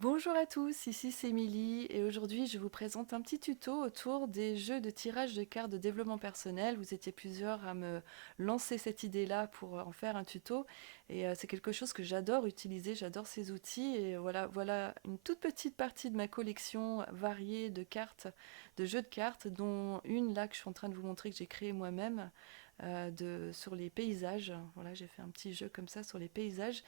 Bonjour à tous, ici c'est Émilie et aujourd'hui je vous présente un petit tuto autour des jeux de tirage de cartes de développement personnel. Vous étiez plusieurs à me lancer cette idée-là pour en faire un tuto et c'est quelque chose que j'adore utiliser, j'adore ces outils et voilà une toute petite partie de ma collection variée de cartes, de jeux de cartes, dont une là que je suis en train de vous montrer que j'ai créé moi-même sur les paysages. Voilà, j'ai fait un petit jeu comme ça sur les paysages.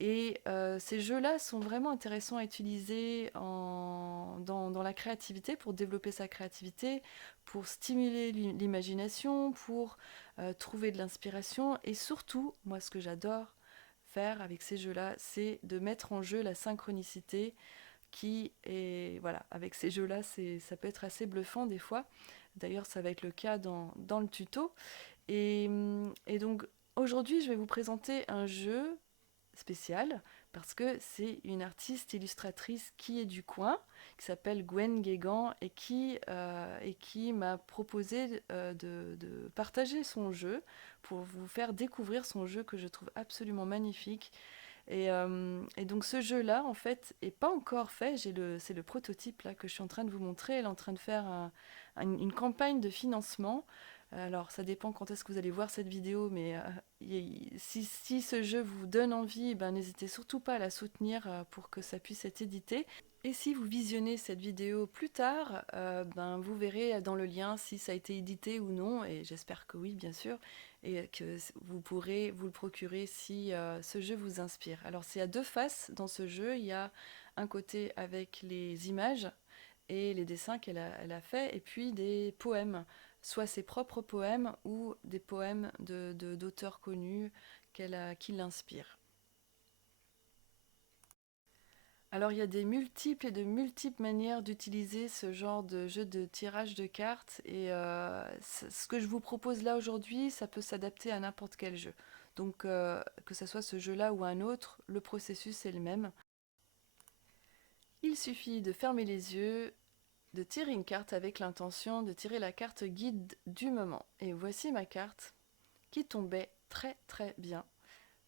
Et ces jeux-là sont vraiment intéressants à utiliser dans la créativité, pour développer sa créativité, pour stimuler l'imagination, pour trouver de l'inspiration. Et surtout, moi ce que j'adore faire avec ces jeux-là, c'est de mettre en jeu la synchronicité qui est... Voilà, avec ces jeux-là, ça peut être assez bluffant des fois. D'ailleurs, ça va être le cas dans le tuto. Et donc, aujourd'hui, je vais vous présenter un jeu spécial parce que c'est une artiste illustratrice qui est du coin, qui s'appelle Gwen Guégan et qui m'a proposé de partager son jeu pour vous faire découvrir son jeu que je trouve absolument magnifique. Et donc ce jeu-là, en fait, est pas encore fait. C'est le prototype là que je suis en train de vous montrer. Elle est en train de faire une campagne de financement. Alors ça dépend quand est-ce que vous allez voir cette vidéo, mais si ce jeu vous donne envie, ben, n'hésitez surtout pas à la soutenir pour que ça puisse être édité. Et si vous visionnez cette vidéo plus tard, ben, vous verrez dans le lien si ça a été édité ou non, et j'espère que oui, bien sûr, et que vous pourrez vous le procurer si ce jeu vous inspire. Alors c'est à deux faces dans ce jeu, il y a un côté avec les images et les dessins elle a fait, et puis des poèmes, soit ses propres poèmes ou des poèmes d'auteurs connus qui l'inspirent. Alors il y a des multiples et de multiples manières d'utiliser ce genre de jeu de tirage de cartes, et ce que je vous propose là aujourd'hui, ça peut s'adapter à n'importe quel jeu. Donc que ce soit ce jeu-là ou un autre, le processus est le même. Il suffit de fermer les yeux, de tirer une carte avec l'intention de tirer la carte guide du moment. Et voici ma carte qui tombait très très bien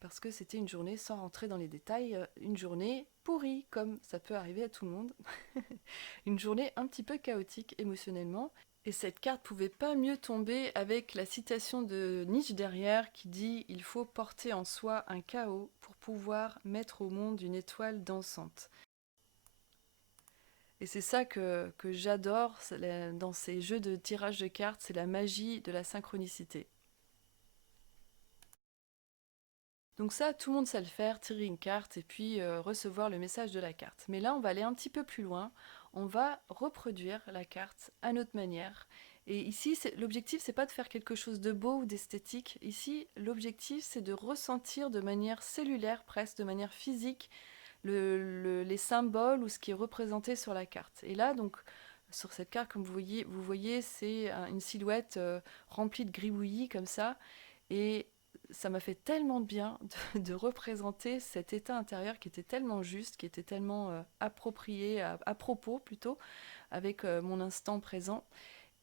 parce que c'était une journée, sans rentrer dans les détails, une journée pourrie, comme ça peut arriver à tout le monde. Une journée un petit peu chaotique émotionnellement. Et cette carte pouvait pas mieux tomber avec la citation de Nietzsche derrière qui dit « Il faut porter en soi un chaos pour pouvoir mettre au monde une étoile dansante ». Et c'est ça que j'adore dans ces jeux de tirage de cartes, c'est la magie de la synchronicité. Donc ça, tout le monde sait le faire, tirer une carte et puis recevoir le message de la carte. Mais là, on va aller un petit peu plus loin. On va reproduire la carte à notre manière. Et ici, l'objectif, c'est pas de faire quelque chose de beau ou d'esthétique. Ici, l'objectif, c'est de ressentir de manière cellulaire, presque de manière physique, les symboles ou ce qui est représenté sur la carte. Et là, donc, sur cette carte, comme vous voyez c'est une silhouette remplie de gribouillis comme ça. Et ça m'a fait tellement de bien de représenter cet état intérieur qui était tellement juste, qui était tellement approprié, à propos plutôt, avec mon instant présent.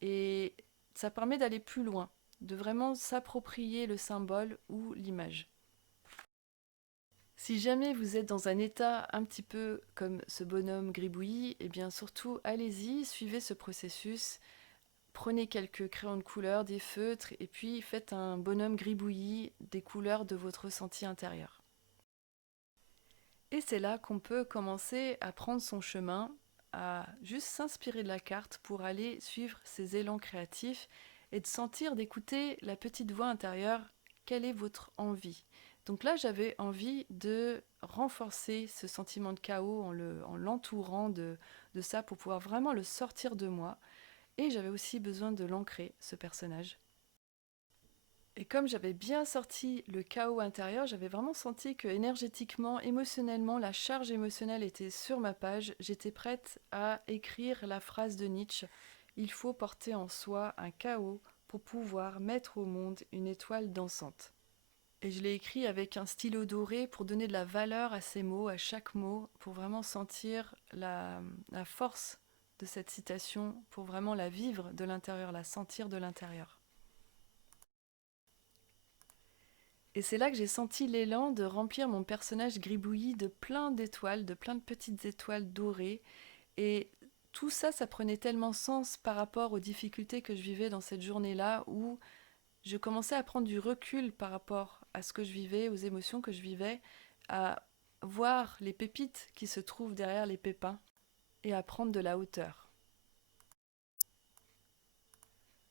Et ça permet d'aller plus loin, de vraiment s'approprier le symbole ou l'image. Si jamais vous êtes dans un état un petit peu comme ce bonhomme gribouillis, eh bien surtout allez-y, suivez ce processus. Prenez quelques crayons de couleur, des feutres, et puis faites un bonhomme gribouillis des couleurs de votre ressenti intérieur. Et c'est là qu'on peut commencer à prendre son chemin, à juste s'inspirer de la carte pour aller suivre ses élans créatifs et de sentir, d'écouter la petite voix intérieure, quelle est votre envie. Donc là, j'avais envie de renforcer ce sentiment de chaos en l'entourant de ça pour pouvoir vraiment le sortir de moi. Et j'avais aussi besoin de l'ancrer, ce personnage. Et comme j'avais bien sorti le chaos intérieur, j'avais vraiment senti que énergétiquement, émotionnellement, la charge émotionnelle était sur ma page. J'étais prête à écrire la phrase de Nietzsche. Il faut porter en soi un chaos pour pouvoir mettre au monde une étoile dansante. Et je l'ai écrit avec un stylo doré pour donner de la valeur à ces mots, à chaque mot, pour vraiment sentir la force de cette citation, pour vraiment la vivre de l'intérieur, la sentir de l'intérieur. Et c'est là que j'ai senti l'élan de remplir mon personnage gribouillis de plein d'étoiles, de plein de petites étoiles dorées. Et tout ça, ça prenait tellement sens par rapport aux difficultés que je vivais dans cette journée-là, où je commençais à prendre du recul par rapport à ce que je vivais, aux émotions que je vivais, à voir les pépites qui se trouvent derrière les pépins et à prendre de la hauteur.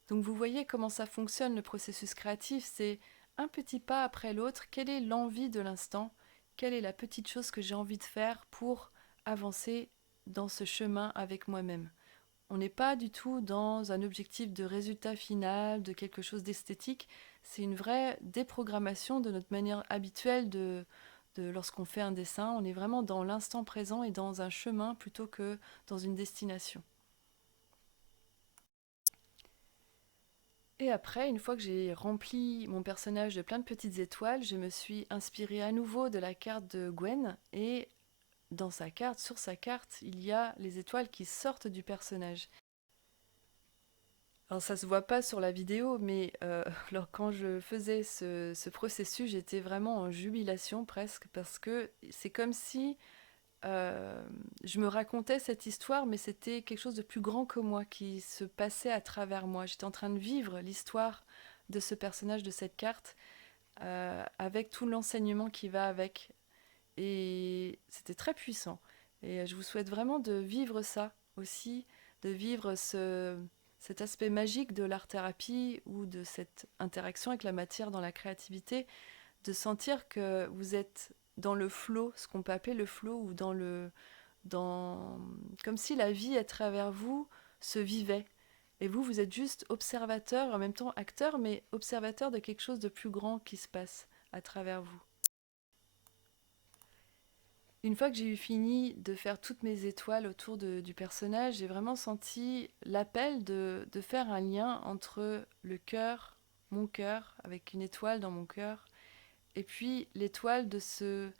Donc vous voyez comment ça fonctionne le processus créatif, c'est un petit pas après l'autre, quelle est l'envie de l'instant, quelle est la petite chose que j'ai envie de faire pour avancer dans ce chemin avec moi-même. On n'est pas du tout dans un objectif de résultat final, de quelque chose d'esthétique, c'est une vraie déprogrammation de notre manière habituelle de lorsqu'on fait un dessin, on est vraiment dans l'instant présent et dans un chemin plutôt que dans une destination. Et après, une fois que j'ai rempli mon personnage de plein de petites étoiles, je me suis inspirée à nouveau de la carte de Gwen et dans sa carte, sur sa carte, il y a les étoiles qui sortent du personnage. Alors ça se voit pas sur la vidéo, mais alors quand je faisais ce processus, j'étais vraiment en jubilation presque parce que c'est comme si je me racontais cette histoire, mais c'était quelque chose de plus grand que moi qui se passait à travers moi. J'étais en train de vivre l'histoire de ce personnage, de cette carte, avec tout l'enseignement qui va avec. Et c'était très puissant. Et je vous souhaite vraiment de vivre ça aussi, de vivre cet aspect magique de l'art-thérapie ou de cette interaction avec la matière dans la créativité, de sentir que vous êtes dans le flow, ce qu'on peut appeler le flow, ou comme si la vie à travers vous se vivait. Et vous, vous êtes juste observateur, en même temps acteur, mais observateur de quelque chose de plus grand qui se passe à travers vous. Une fois que j'ai eu fini de faire toutes mes étoiles autour du personnage, j'ai vraiment senti l'appel de faire un lien entre le cœur, mon cœur, avec une étoile dans mon cœur, et puis l'étoile de ce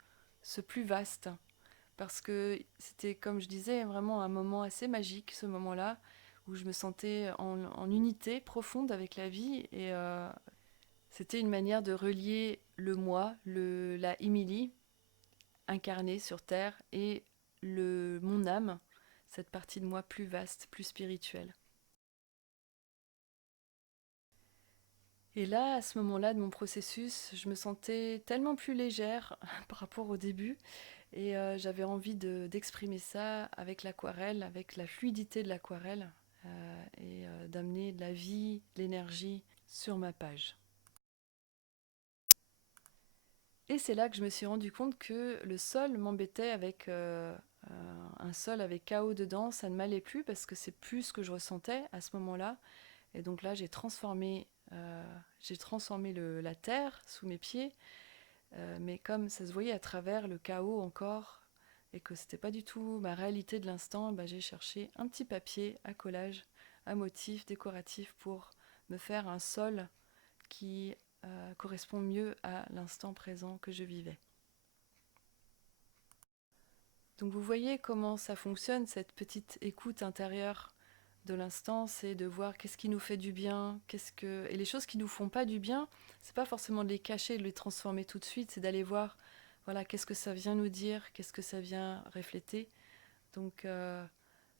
plus vaste. Parce que c'était, comme je disais, vraiment un moment assez magique, ce moment-là, où je me sentais en unité profonde avec la vie. Et c'était une manière de relier le moi, la Emily, incarnée sur Terre, et mon âme, cette partie de moi plus vaste, plus spirituelle. Et là, à ce moment-là de mon processus, je me sentais tellement plus légère par rapport au début. Et j'avais envie d'exprimer ça avec l'aquarelle, avec la fluidité de l'aquarelle, et d'amener de la vie, de l'énergie sur ma page. Et c'est là que je me suis rendu compte que le sol m'embêtait avec un sol avec chaos dedans, ça ne m'allait plus parce que c'est plus ce que je ressentais à ce moment-là. Et donc là, j'ai transformé la terre sous mes pieds, mais comme ça se voyait à travers le chaos encore, et que c'était pas du tout ma réalité de l'instant, bah, j'ai cherché un petit papier à collage, à motif décoratif pour me faire un sol qui correspond mieux à l'instant présent que je vivais. Donc vous voyez comment ça fonctionne, cette petite écoute intérieure de l'instant, c'est de voir qu'est-ce qui nous fait du bien, et les choses qui nous font pas du bien, c'est pas forcément de les cacher, de les transformer tout de suite, c'est d'aller voir, voilà, qu'est-ce que ça vient nous dire, qu'est-ce que ça vient refléter. Donc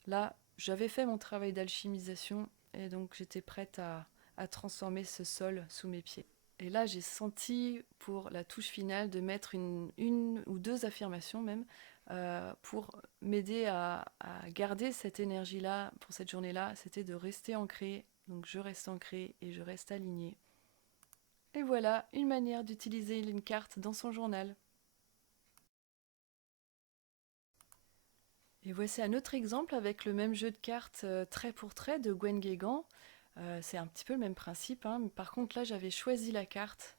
là, j'avais fait mon travail d'alchimisation et donc j'étais prête à transformer ce sol sous mes pieds. Et là, j'ai senti pour la touche finale de mettre une ou deux affirmations même pour m'aider à garder cette énergie-là pour cette journée-là. C'était de rester ancré. Donc je reste ancré et je reste aligné. Et voilà une manière d'utiliser une carte dans son journal. Et voici un autre exemple avec le même jeu de cartes trait pour trait de Gwen Guégan. C'est un petit peu le même principe, hein, mais par contre là j'avais choisi la carte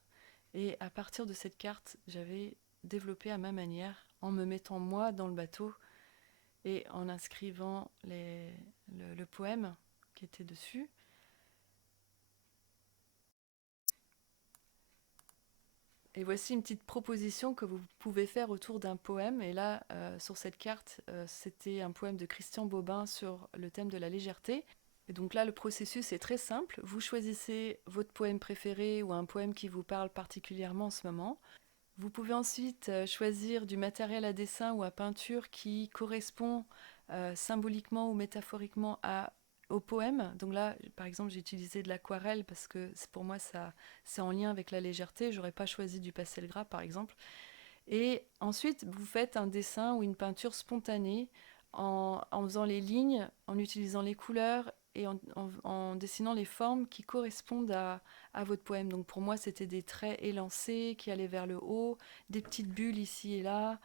et à partir de cette carte j'avais développé à ma manière en me mettant moi dans le bateau et en inscrivant le poème qui était dessus. Et voici une petite proposition que vous pouvez faire autour d'un poème. Et là, sur cette carte, c'était un poème de Christian Bobin sur le thème de la légèreté. Et donc là, le processus est très simple. Vous choisissez votre poème préféré ou un poème qui vous parle particulièrement en ce moment. Vous pouvez ensuite choisir du matériel à dessin ou à peinture qui correspond symboliquement ou métaphoriquement au poème. Donc là, par exemple, j'ai utilisé de l'aquarelle parce que pour moi, c'est en lien avec la légèreté. J'aurais pas choisi du pastel gras, par exemple. Et ensuite, vous faites un dessin ou une peinture spontanée en faisant les lignes, en utilisant les couleurs et en dessinant les formes qui correspondent à votre poème. Donc pour moi, c'était des traits élancés qui allaient vers le haut, des petites bulles ici et là,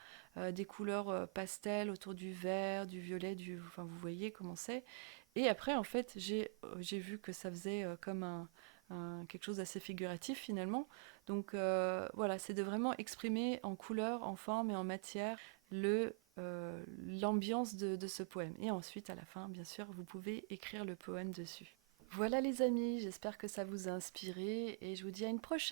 des couleurs pastel autour du vert, du violet, enfin vous voyez comment c'est. Et après, en fait, j'ai vu que ça faisait comme quelque chose d'assez figuratif finalement. Donc voilà, c'est de vraiment exprimer en couleur, en forme et en matière l'ambiance de ce poème. Et ensuite, à la fin, bien sûr, vous pouvez écrire le poème dessus. Voilà les amis, j'espère que ça vous a inspiré et je vous dis à une prochaine.